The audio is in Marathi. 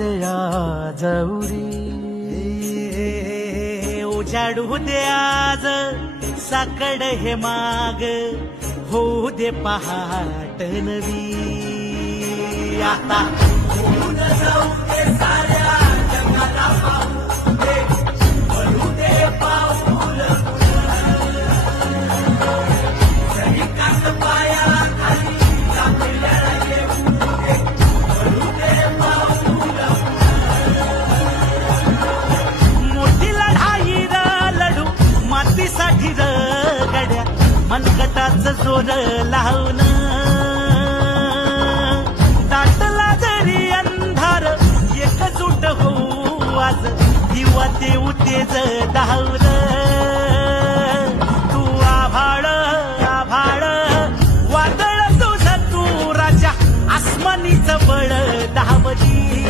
दया जाऊ रे, उजाडू दे आज साकड हे माग, होऊ दे पहाट नवी. आता होऊन जाऊ दे साऱ्या जगाला पाहू दे, वळू दे पाऊल सही कात पायाखाली आपल्याला येऊ दे, वळू दे पाऊल. मोठी लढाई लढू मातीसाठी गड्या, मनगटाच जोर लावून दाटला जरी अंधार एकजूट होऊ आज, दिवा देऊ तेज धावून.